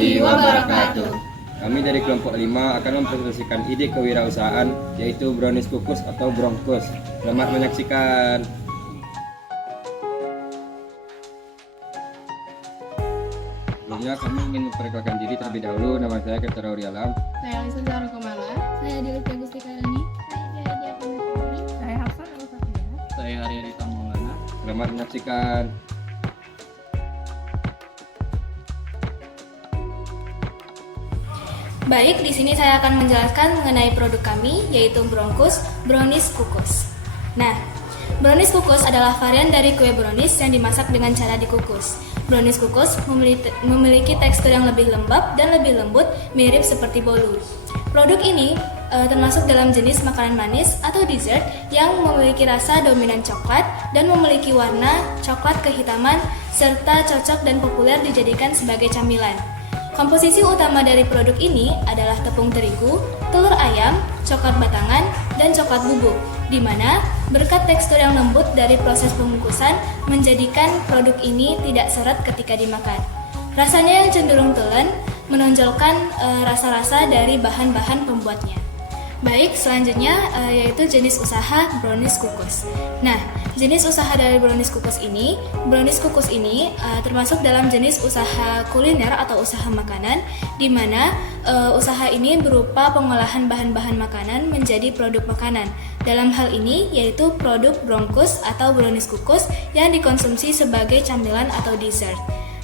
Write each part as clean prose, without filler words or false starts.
warahmatullahi wabarakatuh. Kami dari kelompok 5 akan mempresentasikan ide kewirausahaan yaitu brownies kukus atau brongkus. Selamat menyaksikan. Sebelumnya kami ingin memperkenalkan diri terlebih dahulu. Nama saya Ketua Rauri Alam. Saya Alisa Zahra Komala. Saya Dilita Gustikarani. Saya Dia Purnamawati. Saya Hafsan Al-Fatihah. Saya Aryadita Maulana. Selamat menyaksikan. Baik, di sini saya akan menjelaskan mengenai produk kami, yaitu Brongkus Brownies Kukus. Nah, brownies kukus adalah varian dari kue brownies yang dimasak dengan cara dikukus. Brownies kukus memiliki tekstur yang lebih lembab dan lebih lembut, mirip seperti bolu. Produk ini termasuk dalam jenis makanan manis atau dessert yang memiliki rasa dominan coklat dan memiliki warna coklat kehitaman serta cocok dan populer dijadikan sebagai camilan. Komposisi utama dari produk ini adalah tepung terigu, telur ayam, coklat batangan, dan coklat bubuk, di mana berkat tekstur yang lembut dari proses pengukusan menjadikan produk ini tidak seret ketika dimakan. Rasanya yang cenderung telan, menonjolkan rasa-rasa dari bahan-bahan pembuatnya. Baik, selanjutnya yaitu jenis usaha brownies kukus. Nah, jenis usaha dari brownies kukus ini termasuk dalam jenis usaha kuliner atau usaha makanan, di mana usaha ini berupa pengolahan bahan-bahan makanan menjadi produk makanan. Dalam hal ini yaitu produk brongkus atau brownies kukus yang dikonsumsi sebagai camilan atau dessert.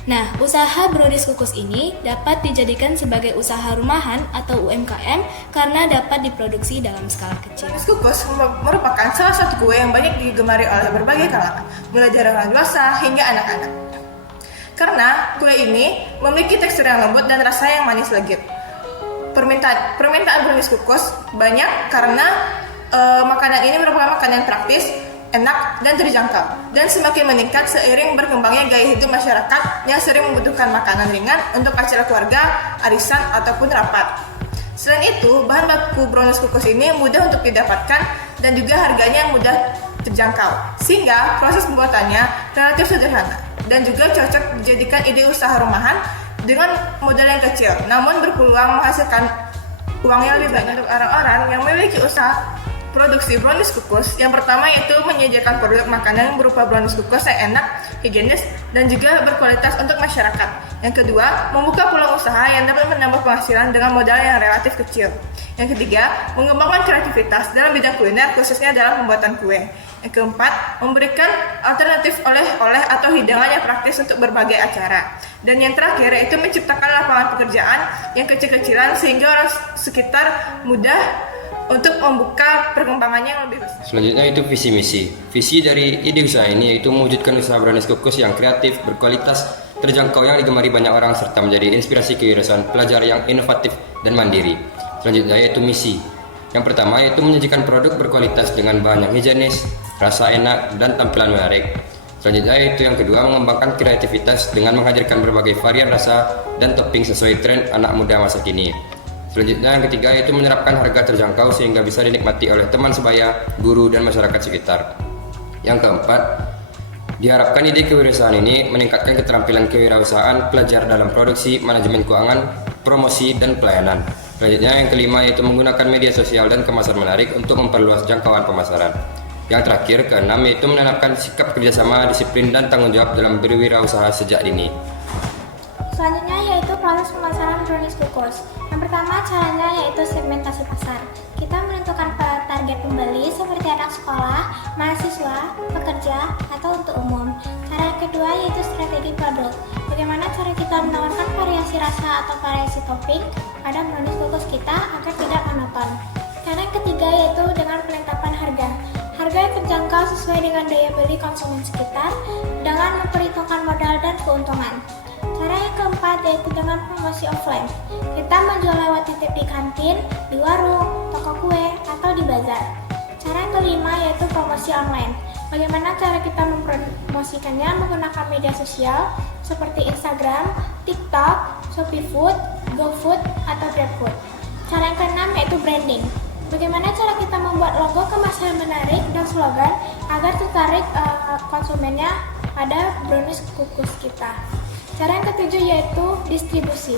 Nah, usaha brownies kukus ini dapat dijadikan sebagai usaha rumahan atau UMKM karena dapat diproduksi dalam skala kecil. Brownies kukus merupakan salah satu kue yang banyak digemari oleh berbagai kalangan, mulai dari orang dewasa hingga anak-anak. Karena kue ini memiliki tekstur yang lembut dan rasa yang manis legit. Permintaan brownies kukus banyak karena makanan ini merupakan makanan praktis, enak, dan terjangkau, dan semakin meningkat seiring berkembangnya gaya hidup masyarakat yang sering membutuhkan makanan ringan untuk acara keluarga, arisan, ataupun rapat. Selain itu, bahan baku brownies kukus ini mudah untuk didapatkan dan juga harganya mudah terjangkau, sehingga proses pembuatannya relatif sederhana dan juga cocok dijadikan ide usaha rumahan dengan modal yang kecil, namun berpeluang menghasilkan uang yang lebih banyak untuk orang-orang yang memiliki usaha produksi brownies kukus. Yang pertama yaitu menyediakan produk makanan yang berupa brownies kukus yang enak, higienis, dan juga berkualitas untuk masyarakat. Yang kedua, membuka peluang usaha yang dapat menambah penghasilan dengan modal yang relatif kecil. Yang ketiga, mengembangkan kreativitas dalam bidang kuliner khususnya dalam pembuatan kue. Yang keempat, memberikan alternatif oleh-oleh atau hidangan yang praktis untuk berbagai acara. Dan yang terakhir yaitu menciptakan lapangan pekerjaan yang kecil-kecilan sehingga orang sekitar mudah untuk membuka perkembangannya yang lebih besar. Selanjutnya itu visi misi. Visi dari ide usaha ini yaitu mewujudkan usaha brownies kukus yang kreatif, berkualitas, terjangkau yang digemari banyak orang serta menjadi inspirasi kewirausahaan pelajar yang inovatif dan mandiri. Selanjutnya yaitu misi. Yang pertama yaitu menyajikan produk berkualitas dengan bahan yang higienis, rasa enak, dan tampilan menarik. Selanjutnya yaitu yang kedua mengembangkan kreativitas dengan menghadirkan berbagai varian rasa dan topping sesuai tren anak muda masa kini. Selanjutnya yang ketiga yaitu menerapkan harga terjangkau sehingga bisa dinikmati oleh teman sebaya, guru, dan masyarakat sekitar. Yang keempat, diharapkan ide kewirausahaan ini meningkatkan keterampilan kewirausahaan pelajar dalam produksi, manajemen keuangan, promosi, dan pelayanan. Selanjutnya yang kelima yaitu menggunakan media sosial dan kemasan menarik untuk memperluas jangkauan pemasaran. Yang terakhir, keenam yaitu menanamkan sikap kerjasama, disiplin, dan tanggung jawab dalam berwirausaha sejak dini. Selanjutnya yaitu proses pemasaran brownies kukus. Yang pertama caranya yaitu segmentasi pasar. Kita menentukan target pembeli seperti anak sekolah, mahasiswa, pekerja, atau untuk umum. Cara yang kedua yaitu strategi produk. Bagaimana cara kita menawarkan variasi rasa atau variasi topping pada brownies kukus kita agar tidak monoton. Cara yang ketiga yaitu dengan penetapan harga. Harga yang terjangkau sesuai dengan daya beli konsumen sekitar dengan memperhitungkan modal dan keuntungan. Cara yang keempat yaitu dengan promosi offline. Kita menjual lewat titip di kantin, di warung, toko kue, atau di bazar. Cara yang kelima yaitu promosi online. Bagaimana cara kita mempromosikannya menggunakan media sosial seperti Instagram, TikTok, ShopeeFood, GoFood, atau GrabFood. Cara yang keenam yaitu branding. Bagaimana cara kita membuat logo kemasan menarik dan slogan agar tertarik konsumennya pada brownies kukus kita. Cara yang ketujuh yaitu distribusi.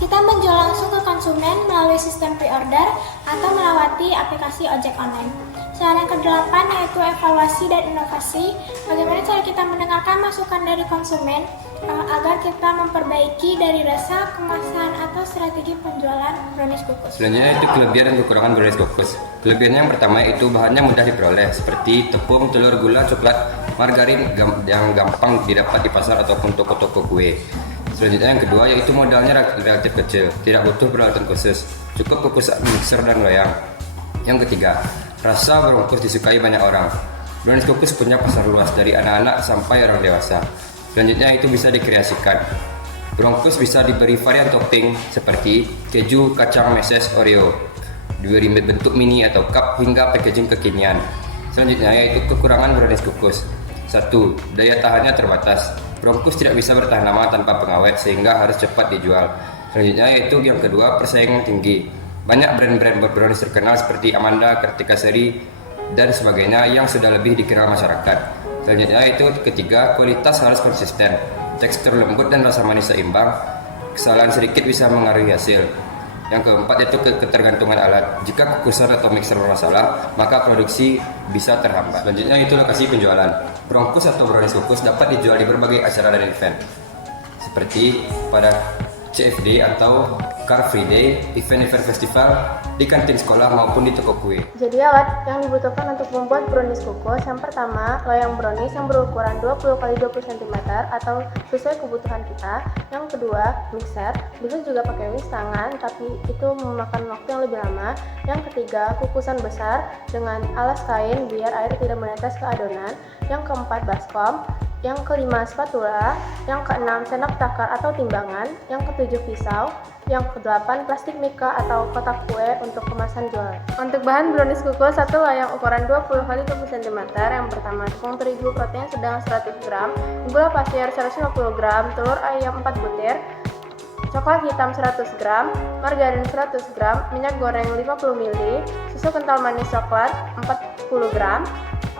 Kita menjual langsung ke konsumen melalui sistem pre-order atau melewati aplikasi ojek online. Cara yang ke-8 yaitu evaluasi dan inovasi. Bagaimana cara kita mendengarkan masukan dari konsumen agar kita memperbaiki dari rasa, kemasan, atau strategi penjualan brownies kukus. Selanjutnya itu kelebihan dan kekurangan brownies kukus. Kelebihannya yang pertama itu bahannya mudah diperoleh seperti tepung, telur, gula, coklat, margarin yang gampang didapat di pasar ataupun toko-toko kue. Selanjutnya yang kedua yaitu modalnya relatif kecil, tidak butuh peralatan khusus, cukup kukusan mixer dan loyang. Yang ketiga, rasa brongkos disukai banyak orang. Brownies kukus punya pasar luas dari anak-anak sampai orang dewasa. Selanjutnya itu bisa dikreasikan. Brongkos bisa diberi varian topping seperti keju, kacang, meses, Oreo, diberi bentuk mini atau cup hingga packaging kekinian. Selanjutnya yaitu kekurangan brownies kukus. 1. Daya tahannya terbatas. Brongkos tidak bisa bertahan lama tanpa pengawet sehingga harus cepat dijual. Selanjutnya yaitu yang kedua, persaingan tinggi. Banyak brand-brand brownies terkenal seperti Amanda, Kartika Sari, dan sebagainya yang sudah lebih dikenal masyarakat. Selanjutnya itu ketiga, kualitas harus konsisten. Tekstur lembut dan rasa manis seimbang. Kesalahan sedikit bisa mengaruhi hasil. Yang keempat itu ketergantungan alat. Jika kukusan atau mixer bermasalah, maka produksi bisa terhambat. Selanjutnya itu lokasi penjualan. Brongkos atau brownies kukus dapat dijual di berbagai acara dan event, seperti pada CFD atau Car Free Day, event-event festival, di kantin sekolah maupun di toko kue. Jadi alat yang dibutuhkan untuk membuat brownies kukus, yang pertama loyang brownies yang berukuran 20x20 cm atau sesuai kebutuhan kita. Yang kedua mixer, bisa juga pakai mix tangan tapi itu memakan waktu yang lebih lama. Yang ketiga kukusan besar dengan alas kain biar air tidak menetes ke adonan. Yang keempat baskom. Yang kelima spatula, yang keenam sendok takar atau timbangan, yang ketujuh pisau, yang kedelapan plastik mika atau kotak kue untuk kemasan jualan. Untuk bahan brownies kukus, satu loyang ukuran 20x20 cm, yang pertama tepung terigu protein sedang 100 gram, gula pasir 150 gram, telur ayam 4 butir, coklat hitam 100 gram, margarin 100 gram, minyak goreng 50 ml, susu kental manis coklat 40 gram,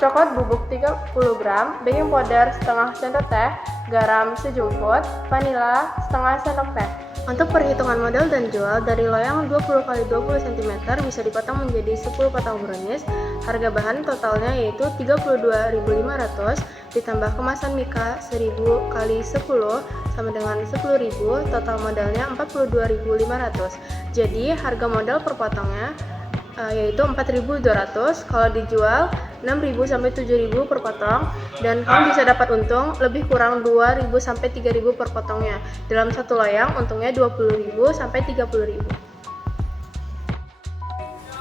coklat bubuk 30 gram, baking powder setengah sendok teh, garam sejumput, vanila setengah sendok teh. Untuk perhitungan modal dan jual, dari loyang 20x20 cm bisa dipotong menjadi 10 potong brownies. Harga bahan totalnya yaitu 32.500 ditambah kemasan mika 1000 x 10 sama dengan 10.000, total modalnya 42.500. Jadi harga modal per potongnya yaitu 4.200, kalau dijual 6.000 sampai 7.000 per potong, dan kamu bisa dapat untung lebih kurang 2.000 sampai 3.000 per potongnya. Dalam satu loyang untungnya 20.000 sampai 30.000.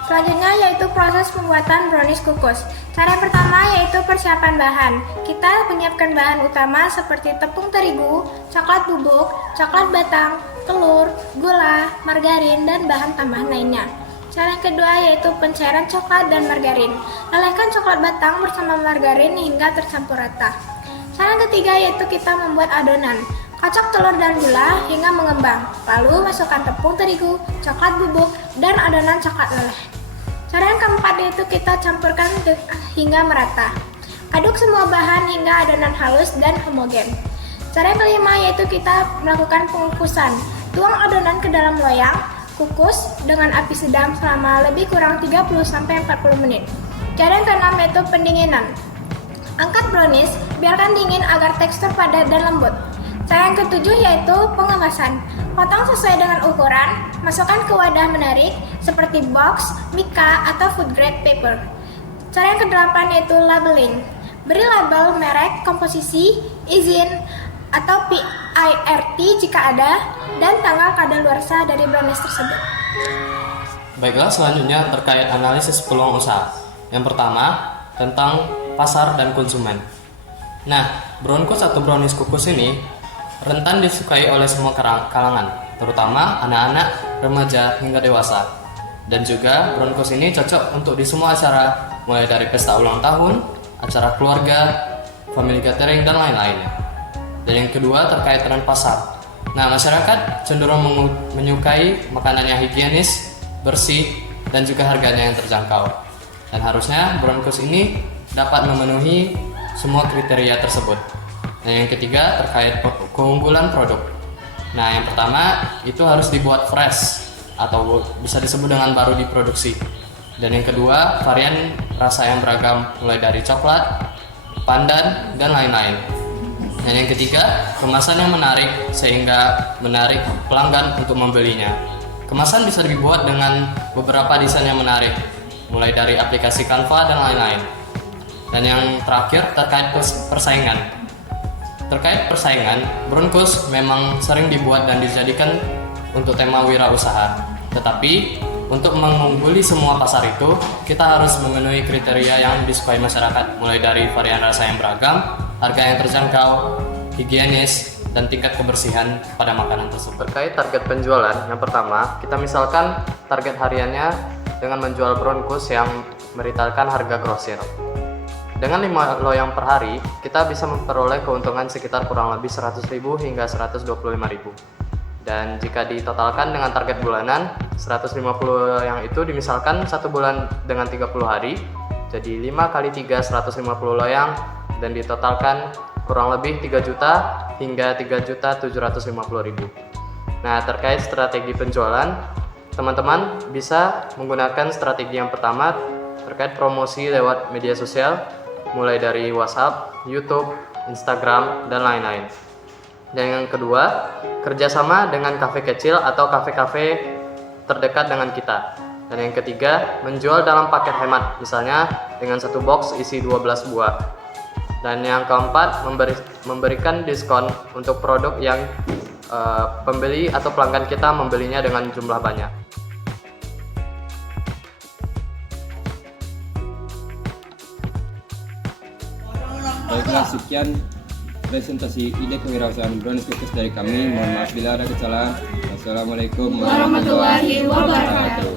Selanjutnya yaitu proses pembuatan brownies kukus. Cara pertama yaitu persiapan bahan. Kita menyiapkan bahan utama seperti tepung terigu, coklat bubuk, coklat batang, telur, gula, margarin, dan bahan tambahan lainnya. Cara yang kedua yaitu pencairan coklat dan margarin. Lelehkan coklat batang bersama margarin hingga tercampur rata. Cara yang ketiga yaitu kita membuat adonan. Kocok telur dan gula hingga mengembang. Lalu masukkan tepung terigu, coklat bubuk, dan adonan coklat leleh. Cara yang keempat yaitu kita campurkan hingga merata. Aduk semua bahan hingga adonan halus dan homogen. Cara yang kelima yaitu kita melakukan pengukusan. Tuang adonan ke dalam loyang, kukus dengan api sedang selama lebih kurang 30-40 menit. Cara yang keenam yaitu pendinginan. Angkat brownies, biarkan dingin agar tekstur padat dan lembut. Cara yang ketujuh yaitu pengemasan. Potong sesuai dengan ukuran, masukkan ke wadah menarik seperti box, mika, atau food grade paper. Cara yang kedelapan yaitu labeling. Beri label merek, komposisi, izin, atau PIRT jika ada, dan tanggal kadaluarsa dari brownies tersebut. Baiklah, selanjutnya terkait analisis peluang usaha. Yang pertama, tentang pasar dan konsumen. Nah, brongkos atau brownies kukus ini rentan disukai oleh semua kalangan, terutama anak-anak, remaja, hingga dewasa. Dan juga brongkos ini cocok untuk di semua acara, mulai dari pesta ulang tahun, acara keluarga, family gathering, dan lain-lainnya. Dan yang kedua terkait tren pasar. Nah, masyarakat cenderung menyukai makanan yang higienis, bersih, dan juga harganya yang terjangkau. Dan harusnya brongkos ini dapat memenuhi semua kriteria tersebut. Dan yang ketiga terkait keunggulan produk. Nah, yang pertama itu harus dibuat fresh atau bisa disebut dengan baru diproduksi. Dan yang kedua, varian rasa yang beragam mulai dari coklat, pandan, dan lain-lain. Dan yang ketiga, kemasan yang menarik sehingga menarik pelanggan untuk membelinya. Kemasan bisa dibuat dengan beberapa desain yang menarik, mulai dari aplikasi Canva dan lain-lain. Dan yang terakhir terkait persaingan. Terkait persaingan, Bronkus memang sering dibuat dan dijadikan untuk tema wirausaha. Tetapi untuk mengungguli semua pasar itu, kita harus memenuhi kriteria yang disukai masyarakat, mulai dari varian rasa yang beragam, harga yang terjangkau, higienis, dan tingkat kebersihan pada makanan tersebut. Terkait target penjualan, yang pertama, kita misalkan target hariannya dengan menjual Bronkus yang meretailkan harga grosir. Dengan 5 loyang per hari, kita bisa memperoleh keuntungan sekitar kurang lebih 100.000 hingga 125.000. Dan jika ditotalkan dengan target bulanan, 150 loyang itu dimisalkan 1 bulan dengan 30 hari, jadi 5 kali 3 150 loyang, dan ditotalkan kurang lebih 3 juta hingga 3.750.000. Nah, terkait strategi penjualan, teman-teman bisa menggunakan strategi yang pertama terkait promosi lewat media sosial, mulai dari WhatsApp, YouTube, Instagram, dan lain-lain. Dan yang kedua, kerjasama dengan kafe kecil atau kafe-kafe terdekat dengan kita. Dan yang ketiga, menjual dalam paket hemat, misalnya dengan 1 box isi 12 buah. Dan yang keempat, memberikan diskon untuk produk yang pembeli atau pelanggan kita membelinya dengan jumlah banyak. Baiklah, sekian presentasi ide kewirausahaan Brownies Cookies dari kami. Mohon maaf bila ada kesalahan. Wassalamualaikum warahmatullahi wabarakatuh.